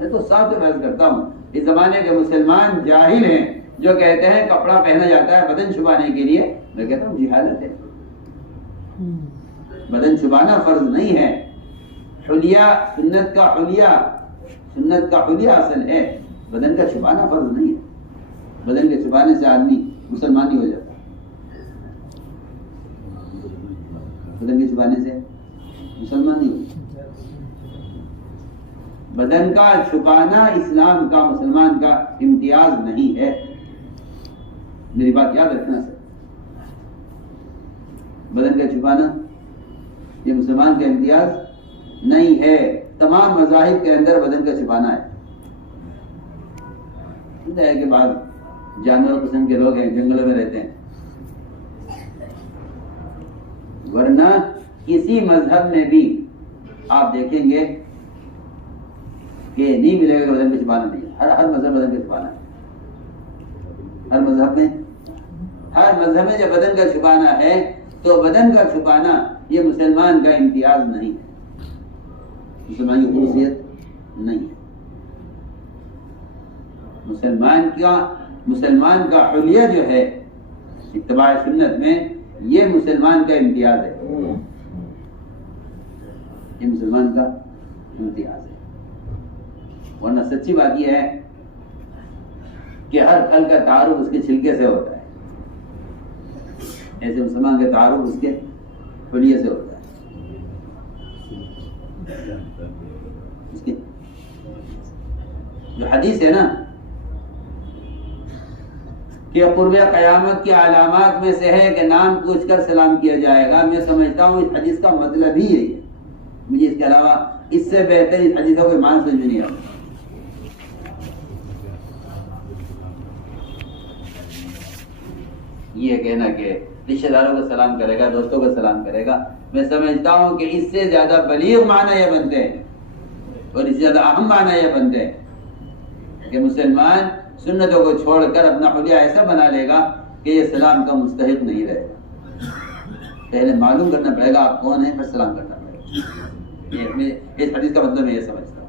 میں تو صاف سے بحث کرتا ہوں. اس زمانے کے مسلمان جاہل ہیں جو کہتے ہیں کپڑا پہنا جاتا ہے بدن چھپانے کے لیے. میں کہتا ہوں جہالت ہے. بدن چھپانا فرض نہیں ہے. حلیہ سنت کا حلیہ اصل ہے. بدن کا چھپانا فرض نہیں ہے. بدن کے چھپانے سے آدمی مسلمان نہیں ہو جاتا. بدن کے چھپانے سے مسلمان نہیں ہو جاتا. بدن کا چھپانا اسلام کا مسلمان کا امتیاز نہیں ہے. میری بات یاد رکھنا سر. بدن کا چھپانا یہ مسلمان کا امتیاز نہیں ہے. تمام مذاہب کے اندر بدن کا چھپانا ہے. کہ بعض جانور قسم کے لوگ ہیں جنگلوں میں رہتے ہیں, ورنہ کسی مذہب میں بھی آپ دیکھیں گے کہ نہیں ملے گا کہ بدن کا چھپانا نہیں ہے. ہر مذہب بدن کا چھپانا ہے. ہر مذہب میں جب بدن کا چھپانا ہے تو بدن کا چھپانا یہ مسلمان کا امتیاز نہیں ہے, مسلمان کی خصوصیت نہیں ہے. مسلمان کا حلیہ جو ہے اتباع سنت میں یہ مسلمان کا امتیاز ہے. یہ مسلمان کا امتیاز ہے. ورنہ سچی بات یہ ہے کہ ہر پھل کا تعارف اس کے چھلکے سے ہوتا ہے, ایسے مسلمان کا تعارف اس کے حلیے سے ہوتا ہے. اس کی جو حدیث ہے نا کہ قرب قیامت کی علامات میں سے ہے کہ نام پوچھ کر سلام کیا جائے گا, میں سمجھتا ہوں اس حدیث کا مطلب ہی یہی ہے. مجھے اس کے علاوہ اس سے بہتر اس حدیث کا کوئی معنی سمجھ نہیں آتا. یہ کہنا کہ رشتہ داروں کو سلام کرے گا, دوستوں کو سلام کرے گا, میں سمجھتا ہوں کہ اس سے زیادہ بلیغ معنی یہ بنتے ہیں اور اس سے زیادہ اہم معنی یہ بنتے ہیں کہ مسلمان سنتوں کو چھوڑ کر اپنا حلیہ ایسا بنا لے گا کہ یہ سلام کا مستحق نہیں رہے گا. پہلے معلوم کرنا پڑے گا آپ کون ہیں, پھر سلام کرنا پڑے گا. اس حدیث کا مطلب میں یہ سمجھتا ہوں,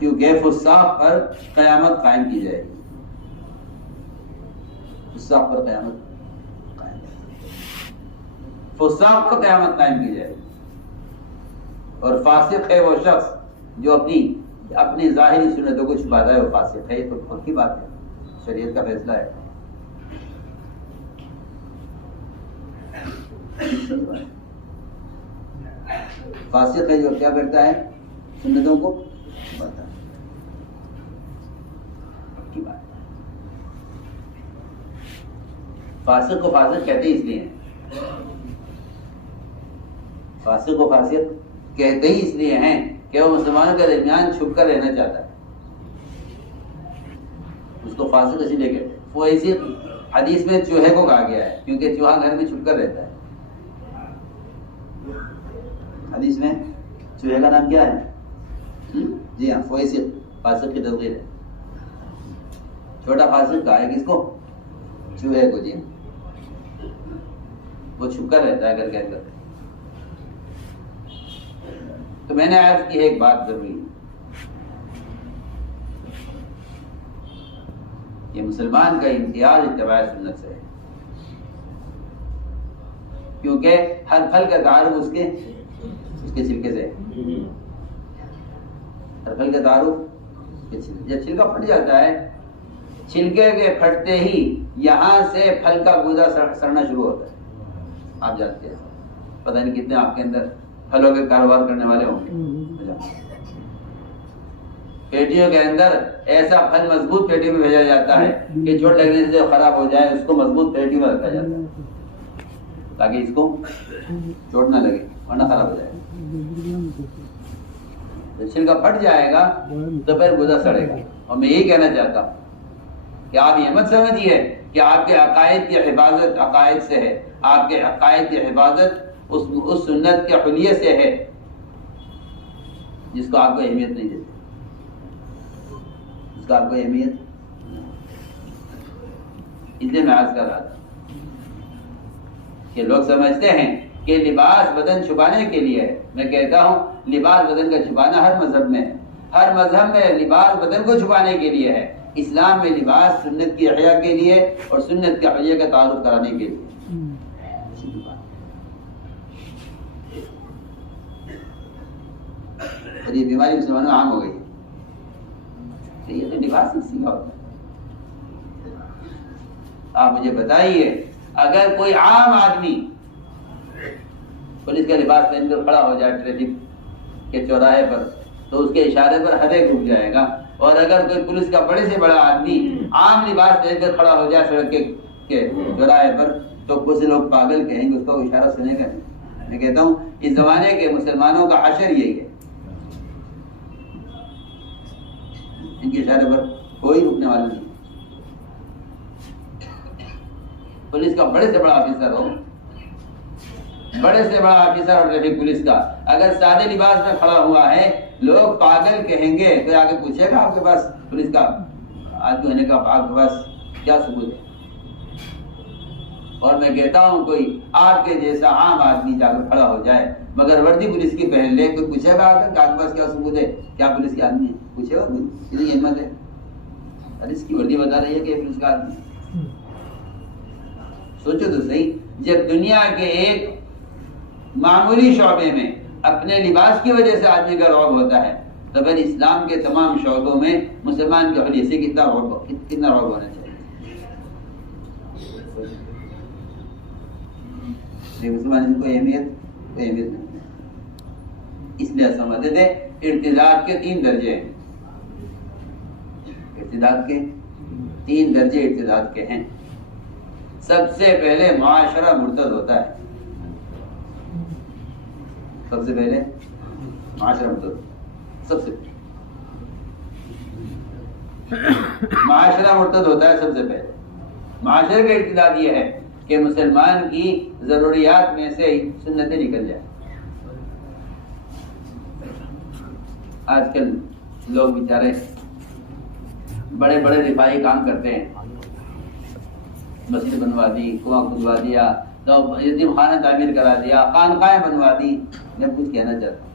کیونکہ فساق پر قیامت قائم کی جائے گی. فساق پر قیامت قائم کی جائے گی. اور فاسق ہے وہ شخص جو اپنی ظاہری سنتوں کو چھپاتا ہے, وہ فاسق ہے. یہ تو خود کی بات ہے, شریعت کا فیصلہ ہے. فاسق ہے جو کیا کرتا ہے, سنتوں کو چھپاتا ہے. خود کی بات ہے. فاسق کو فاسق کہتے ہی اس لیے ہیں, فاسق کو فاسق کہتے ہی اس لیے ہیں کہ وہ مسلمانوں کے درمیان چھپ کر رہنا چاہتا ہے. اس کو فاسق اسی لیے کہتے ہیں. وہ اسی حدیث میں چوہے کو کہا گیا ہے کیونکہ چوہا گھر میں چھپ کر رہتا ہے. حدیث میں چوہے کا نام کیا ہے؟ جی ہاں, فاسق کی تصغیر ہے. چھوٹا فاسق کہا ہے کس کو؟ چوہے کو. جی وہ چھپ کر رہتا ہے گھر کے اندر. تو میں نے عرض کی ہے ایک بات ضروری, یہ مسلمان کا امتیاز اتباع سنت سے ہے, کیونکہ ہر پھل کا تعارف اس کے چھلکے سے ہے. ہر پھل کا تعارف جب چھلکا پھٹ جاتا ہے, چھلکے کے پھٹتے ہی یہاں سے پھل کا گودا سڑنا شروع ہوتا ہے. آپ جانتے ہیں, پتہ نہیں کتنے آپ کے اندر پھلوں کے کاروبار کرنے والے ہوں گے. پیٹیوں کے اندر ایسا پھل مضبوط پیٹی میں بھیجا جاتا ہے کہ چوٹ لگنے سے جو خراب ہو جائے اس کو مضبوط پیٹی میں رکھا جاتا ہے تاکہ اس کو چوٹ نہ لگے ورنہ خراب ہو جائے. چھلکا پھٹ جائے گا تو پھر گودا سڑے گا. اور میں یہی کہنا چاہتا ہوں کہ آپ یہ مت سمجھیے کہ آپ کے عقائد کی حفاظت عقائد سے ہے. آپ کے عقائد کی حفاظت اس سنت کے حلیے سے ہے جس کو آپ کو اہمیت نہیں دیتے, جس کو آپ کو اہمیت. اس لیے میں عرض کر رہا تھا کہ لوگ سمجھتے ہیں کہ لباس بدن چھپانے کے لیے ہے. میں کہتا ہوں لباس بدن کا چھپانا ہر مذہب میں ہے، ہر مذہب میں لباس بدن کو چھپانے کے لیے ہے، اسلام میں لباس سنت کی احیاء کے لیے اور سنت کے احیاء کا تعارف کرانے کے لیے۔ اور یہ بیماری مسلمانوں عام ہو گئی ہے، یہ تو لباس ہی سیکھا ہوتا ہے۔ آپ مجھے بتائیے، اگر کوئی عام آدمی پولیس کا لباس پہن کر کھڑا ہو جائے ٹریفک کے چوراہے پر تو اس کے اشارے پر ہر ایک رک جائے گا، اور اگر کوئی پولیس کا بڑے سے بڑا آدمی عام لباس پہن کر کھڑا ہو جائے سڑک کے چوراہے پر تو کچھ لوگ پاگل کہیں گے، اس کو اشارہ سنے گا نہیں۔ میں کہتا ہوں اس زمانے کے مسلمانوں کا حشر یہی ہے، ان کے اشارے پر کوئی رکنے والا نہیں۔ پولیس کا بڑے سے بڑا آفیسر ہو، بڑے سے بڑا آفیسر اور ٹریفک پولیس کا اگر سادے لباس میں کھڑا ہوا ہے، لوگ پاگل کہیں گے، کوئی آگے پوچھے گا آپ کے پاس پولیس کا آدمی ہونے کا آپ کے پاس کیا ثبوت ہے؟ اور میں کہتا ہوں کوئی آپ کے جیسا عام آدمی جا کر کھڑا ہو جائے مگر وردی پولیس کی پہن لے، کوئی پوچھے گا آپ کے پاس کیا ثبوت ہے، کیا پولیس کے آدمی ہے؟ پوچھے گا کوئی؟ اتنی ہمت ہے؟ اور اس کی وردی بتا رہی ہے کہ پولیس کا آدمی ہے۔ سوچو تو صحیح، جب دنیا کے ایک معمولی شعبے میں اپنے لباس کی وجہ سے آدمی کا رعب ہوتا ہے تو پھر اسلام کے تمام شعبوں میں مسلمان کے حلیے سے کتنا رعب ہونا چاہیے۔ مسلمان کو اہمیت نہیں، اس لیے سمجھتے تھے ارتداد کے 3 درجے ہیں، ارتداد کے 3 درجے ارتداد کے ہیں۔ سب سے پہلے معاشرہ مرتد ہوتا ہے، سب سے پہلے معاشرہ مرتد، سب سے پہلے معاشرہ مرتد ہوتا ہے۔ سب سے پہلے معاشرے کا ارتداد یہ ہے کہ مسلمان کی ضروریات میں سے سنتیں نکل جائیں۔ آج کل لوگ بیچارے بڑے بڑے دفاعی کام کرتے ہیں، مسجد بنوا دی، کنواں کھدوا دیا، تو یتیم خانہ تعمیر کرا دیا، خانقاہیں بنوا دی۔ میں کچھ کہنا چاہتا ہوں،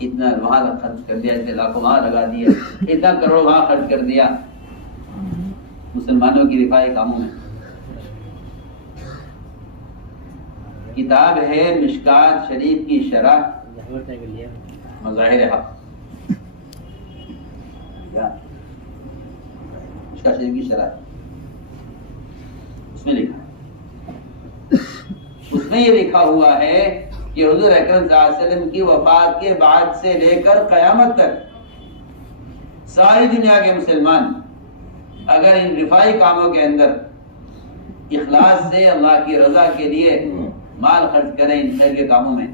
اتنا وہاں خرچ کر دیا، اتنے لاکھوں وہاں لگا دیا، اتنا کروڑ وہاں خرچ کر دیا مسلمانوں کی دفاعی کاموں میں۔ کتاب ہے مشکات شریف کی شرح مظاہر حق، مشکات شریف کی شرح، اس میں لکھا ہے، اس میں یہ لکھا ہوا ہے کہ حضور اکرم صلی اللہ علیہ وسلم کی وفات کے بعد سے لے کر قیامت تک ساری دنیا کے مسلمان اگر ان رفاعی کاموں کے اندر اخلاص سے اللہ کی رضا کے لیے مال خرچ کریں، ان خیر کے کاموں میں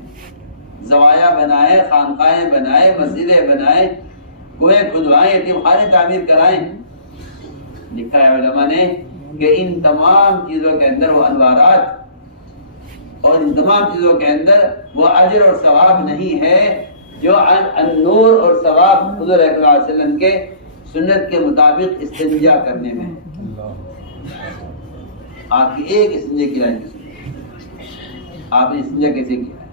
زوایا بنائیں، خانقاہیں بنائیں، مسجدیں بنائیں، کنویں کھدوائیں، یتیم خانے تعمیر کرائیں، لکھا ہے علماء نے کہ ان تمام چیزوں کے اندر وہ انوارات اور ان تمام چیزوں کے اندر وہ اجر اور ثواب نہیں ہے جو النور اور ثواب حضور صلی اللہ علیہ وسلم کے سنت کے مطابق استنجا کرنے میں۔ آپ کی ایک استنجا کی لائن سنیے، آپ نے استنجا کیسے کیا ہے؟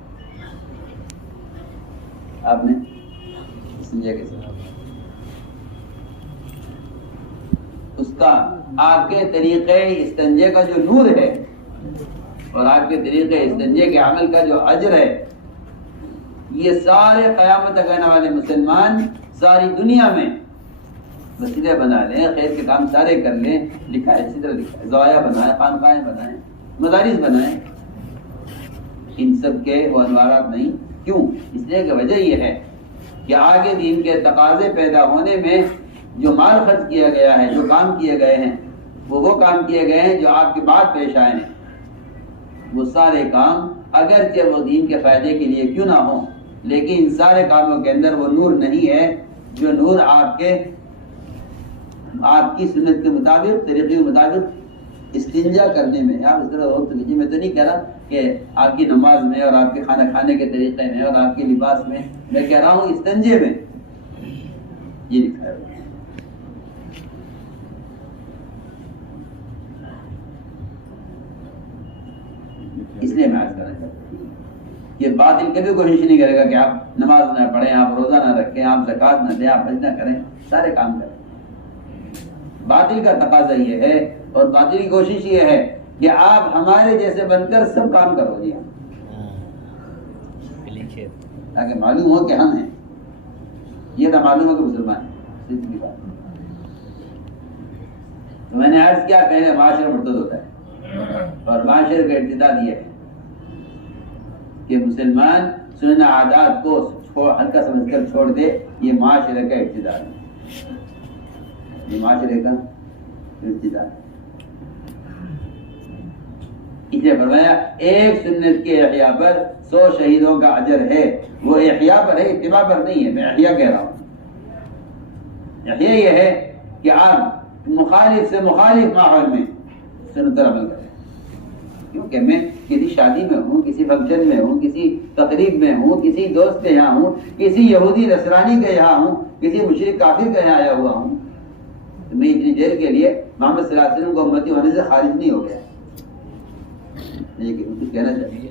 آپ نے استنجا کیسے کیا؟ اس کا آپ کے طریقے استنجے کا جو نور ہے اور آپ کے طریقے استنجے کے عمل کا جو اجر ہے، یہ سارے قیامت تک آنے والے مسلمان ساری دنیا میں مسجدیں بنا لیں، خیر کے کام سارے کر لیں، لکھا ہے اسی طرح لکھا ہے، زوایا بنائیں، خانقاہیں بنائیں، مدارس بنائیں، ان سب کے وہ انوارات نہیں۔ کیوں؟ اس لیے کہ وجہ یہ ہے کہ آگے دین کے تقاضے پیدا ہونے میں جو مال خرچ کیا گیا ہے، جو کام کیے گئے ہیں، وہ کام کیے گئے ہیں جو آپ کے بعد پیش آئے ہیں۔ وہ سارے کام اگرچہ وہ دین کے فائدے کے لیے کیوں نہ ہوں، لیکن ان سارے کاموں کے اندر وہ نور نہیں ہے جو نور آپ کی سنت کے مطابق، طریقے کے مطابق استنجا کرنے میں۔ آپ اس طرح وقت لیجیے، میں تو نہیں کہہ رہا کہ آپ کی نماز میں اور آپ کے کھانا کھانے کے طریقے میں اور آپ کے لباس میں کہہ رہا ہوں استنجے میں، یہ لکھا ہے۔ اس لیے میں عرض کرنا چاہتا ہوں یہ باطل کبھی کوشش نہیں کرے گا کہ آپ نماز نہ پڑھیں، آپ روزہ نہ رکھیں، آپ زکوٰۃ نہ دیں، آپ حج نہ کریں، سارے کام کریں۔ باطل کا تقاضا یہ ہے اور باطل کی کوشش یہ ہے کہ آپ ہمارے جیسے بن کر سب کام کرو جی، تاکہ معلوم ہو کہ ہم ہیں، یہ نہ معلوم ہو کہ مسلمان ہیں۔ تو میں نے عرض کیا، پہلے معاشرہ مرتد ہوتا ہے اور معاشرے کا ارتداد یہ ہے کہ مسلمان سنن عادات کو ہلکا سمجھ کر چھوڑ دے، یہ معاشرے کا ارتداد ہے، یہ معاشرے کا ارتداد ہے۔ اس لیے فرمایا ایک سنت کے احیاء پر 100 شہیدوں کا اجر ہے۔ وہ احیاء پر ہے، اتباع پر نہیں ہے، میں احیاء کہہ رہا ہوں۔ احیاء یہ ہے کہ آپ مخالف سے مخالف ماحول میں سنت پر عمل کریں۔ کیونکہ میں کسی شادی میں ہوں، کسی فنکشن میں ہوں، کسی تقریب میں ہوں، کسی دوست کے یہاں ہوں، کسی یہودی نصرانی کے یہاں ہوں، کسی مشرک کافر کے یہاں آیا ہوا ہوں، تو میں اتنی دیر کے لیے محمد صلی اللہ علیہ وسلم کو امتی ہونے سے خارج نہیں ہو گیا۔ لیکن کچھ کہنا چاہیے